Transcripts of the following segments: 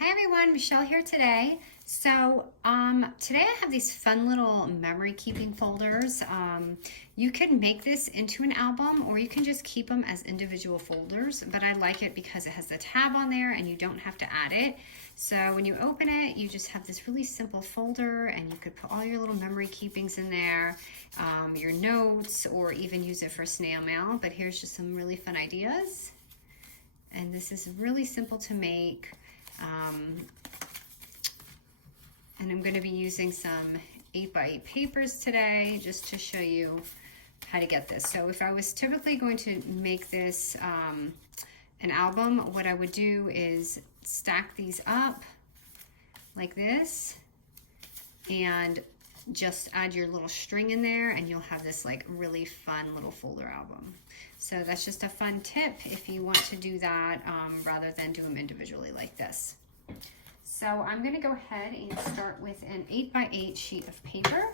Hi everyone, Michelle here today. Today I have these fun little memory keeping folders. You can make this into an album or you can just keep them as individual folders, but I like it because it has the tab on there and you don't have to add it. So when you open it, you just have this really simple folder and you could put all your little memory keepings in there, your notes, or even use it for snail mail. But here's just some really fun ideas. And this is really simple to make. And I'm going to be using some 8x8 papers today just to show you how to get this. So if I was typically going to make this an album, what I would do is stack these up like this and just add your little string in there and you'll have this like really fun little folder album. So that's just a fun tip if you want to do that rather than do them individually like this. So I'm going to go ahead and start with an 8x8 sheet of paper.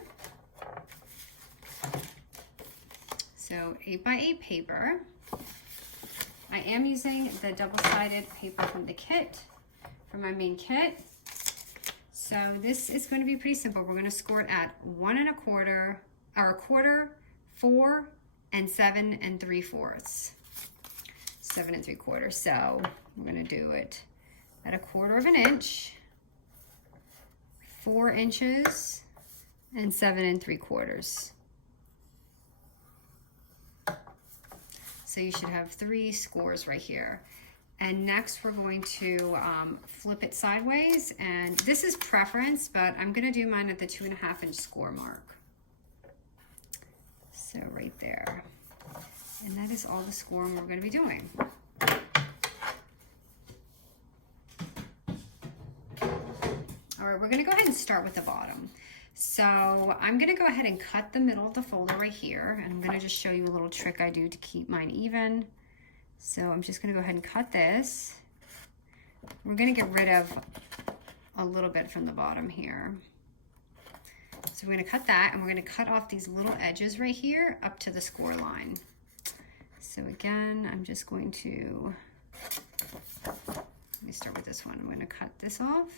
So 8x8 paper. I am using the double-sided paper from the kit, from my main kit. So this is going to be pretty simple. We're going to score it at 1 1/4, or 1/4, 4, and 7 3/4. 7 3/4. So we're going to do it at 1/4 inch, 4 inches, and 7 3/4. So you should have 3 scores right here. And next we're going to flip it sideways, and this is preference, but I'm gonna do mine at the 2.5 inch score mark. So right there. And that is all the scoring we're gonna be doing. All right, we're gonna go ahead and start with the bottom. So I'm gonna go ahead and cut the middle of the folder right here, and I'm gonna just show you a little trick I do to keep mine even. So I'm just gonna go ahead and cut this. We're gonna get rid of a little bit from the bottom here. So we're gonna cut that, and we're gonna cut off these little edges right here up to the score line. So again, I'm just going to, let me start with this one. I'm gonna cut this off.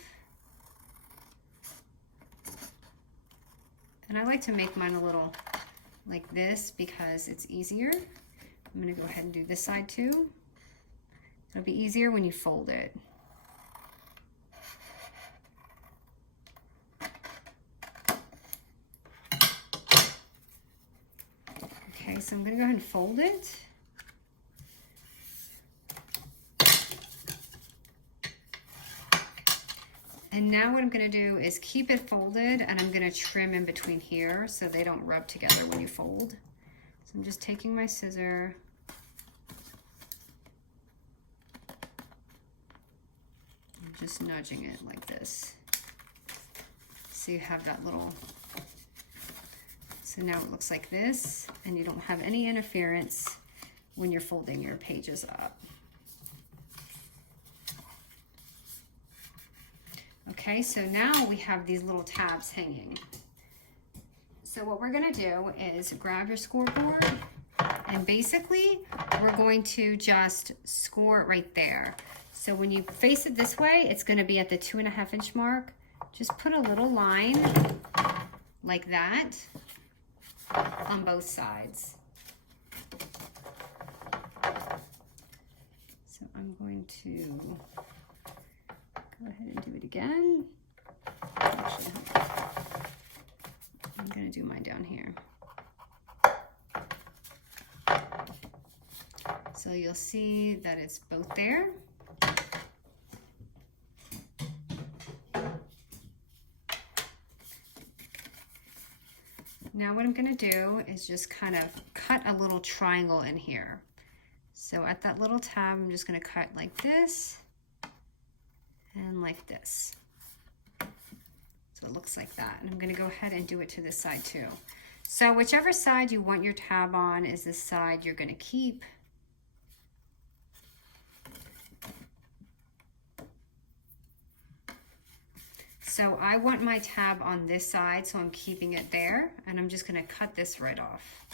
And I like to make mine a little like this because it's easier. I'm gonna go ahead and do this side too. It'll be easier when you fold it. Okay, so I'm gonna go ahead and fold it. And now what I'm gonna do is keep it folded, and I'm gonna trim in between here so they don't rub together when you fold. So I'm just taking my scissor. I'm just nudging it like this. So you have that little, so now it looks like this, and you don't have any interference when you're folding your pages up. Okay, so now we have these little tabs hanging. So what we're gonna do is grab your scoreboard, and basically we're going to just score it right there. So when you face it this way, it's gonna be at the 2.5 inch mark. Just put a little line like that on both sides. So I'm going to go ahead and do it again. Actually, I'm going to do mine down here. So you'll see that it's both there. Now what I'm going to do is just kind of cut a little triangle in here. So at that little tab, I'm just going to cut like this and like this. So it looks like that. And I'm gonna go ahead and do it to this side too. So whichever side you want your tab on is the side you're gonna keep. So I want my tab on this side, so I'm keeping it there, and I'm just gonna cut this right off.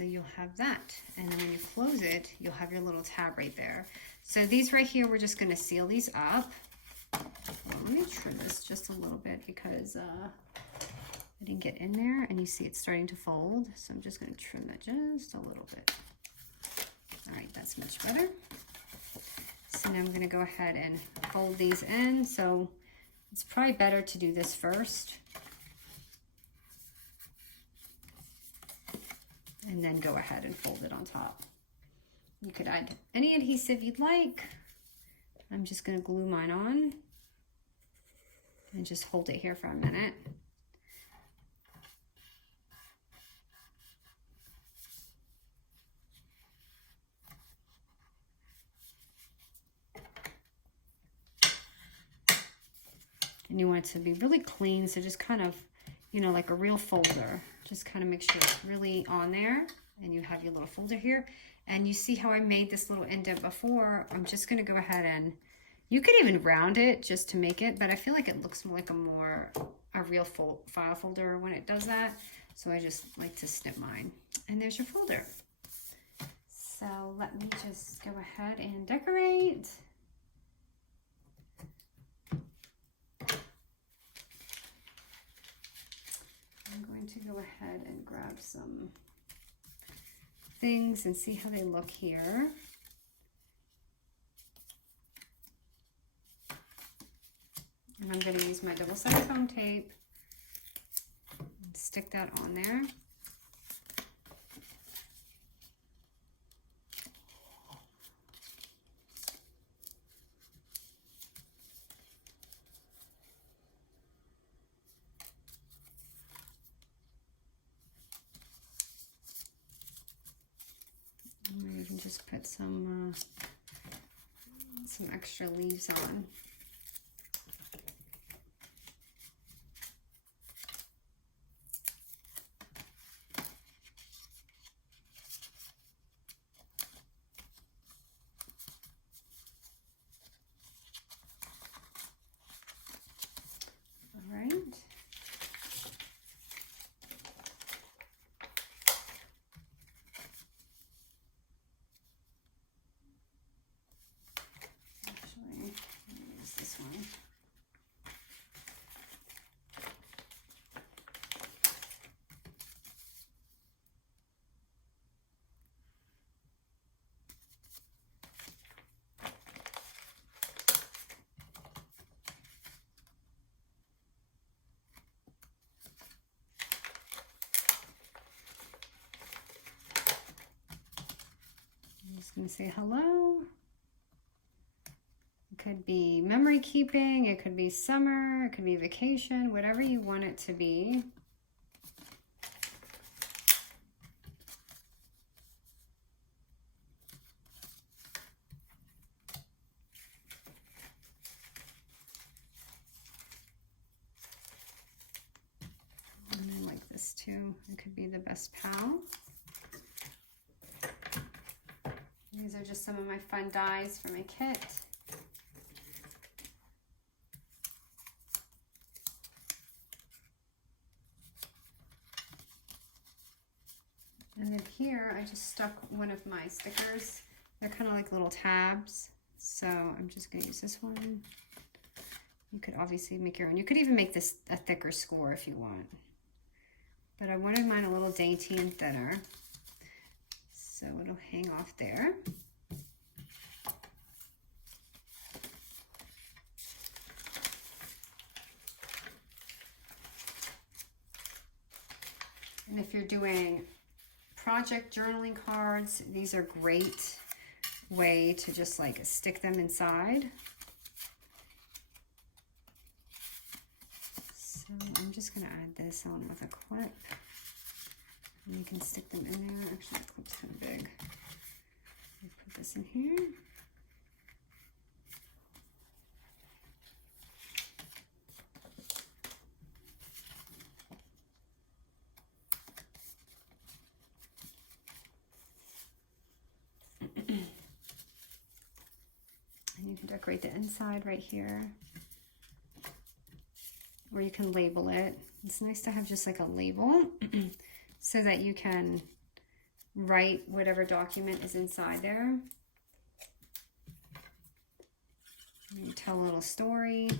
So you'll have that. And then when you close it, you'll have your little tab right there. So these right here, we're just gonna seal these up. Well, let me trim this just a little bit because I didn't get in there, and you see it's starting to fold. So I'm just gonna trim that just a little bit. All right, that's much better. So now I'm gonna go ahead and fold these in. So it's probably better to do this first. And then go ahead and fold it on top. You could add any adhesive you'd like. I'm just gonna glue mine on and just hold it here for a minute. And you want it to be really clean, so just kind of, you know, like a real folder. Just kind of make sure it's really on there, and you have your little folder here. And you see how I made this little indent before? I'm just gonna go ahead and, you could even round it just to make it, but I feel like it looks more like a real file folder when it does that. So I just like to snip mine. And there's your folder. So let me just go ahead and decorate. I'm going to go ahead and grab some things and see how they look here. And I'm going to use my double-sided foam tape and stick that on there. And you can just put some extra leaves on. Just gonna say hello. It could be memory keeping, it could be summer, it could be vacation, whatever you want it to be. And I like this too. It could be the best pal. These are just some of my fun dies for my kit. And then here, I just stuck one of my stickers. They're kind of like little tabs. So I'm just gonna use this one. You could obviously make your own. You could even make this a thicker score if you want. But I wanted mine a little dainty and thinner. So it'll hang off there. And if you're doing project journaling cards, these are great way to just like stick them inside. So I'm just gonna add this on with a clip. And you can stick them in there. Actually, the clip's kind of big. I'll put this in here. And you can decorate the inside right here. Or you can label it. It's nice to have just like a label so that you can write whatever document is inside there. You tell a little story.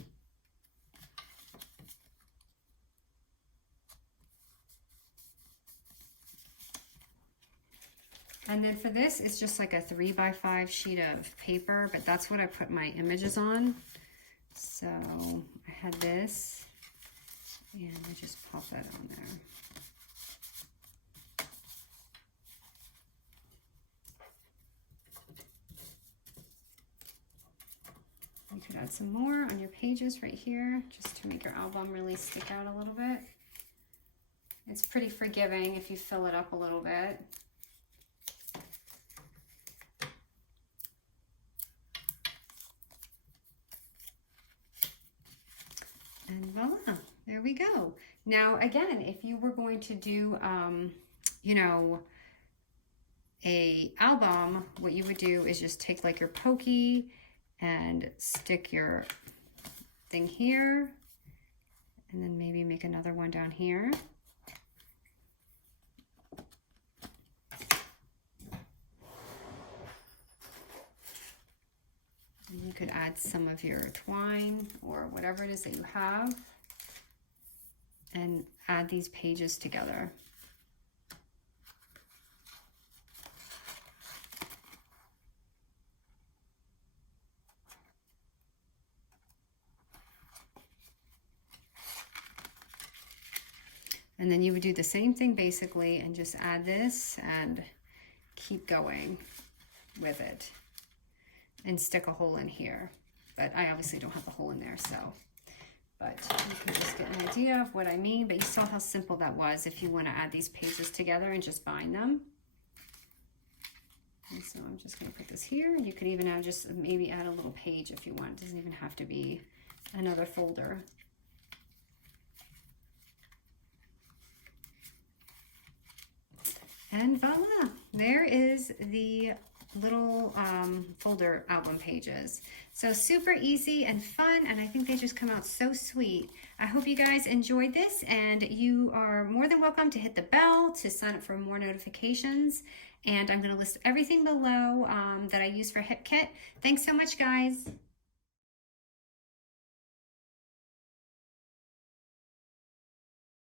And then for this, it's just like a 3x5 sheet of paper, but that's what I put my images on. So I had this, and I just pop that on there. You could add some more on your pages right here, just to make your album really stick out a little bit. It's pretty forgiving if you fill it up a little bit. And voila, there we go. Now, again, if you were going to do, you know, a album, what you would do is just take like your pokey and stick your thing here, and then maybe make another one down here. And you could add some of your twine or whatever it is that you have and add these pages together. And then you would do the same thing basically and just add this and keep going with it. And stick a hole in here, but I obviously don't have the hole in there, so, but you can just get an idea of what I mean. But you saw how simple that was if you want to add these pages together and just bind them. And so I'm just going to put this here. You could even add, just maybe add a little page if you want. It doesn't even have to be another folder. And voila, there is the little folder album pages. So super easy and fun, and I think they just come out so sweet. I hope you guys enjoyed this, and you are more than welcome to hit the bell to sign up for more notifications. And I'm going to list everything below that I use for HipKit. Thanks so much, guys.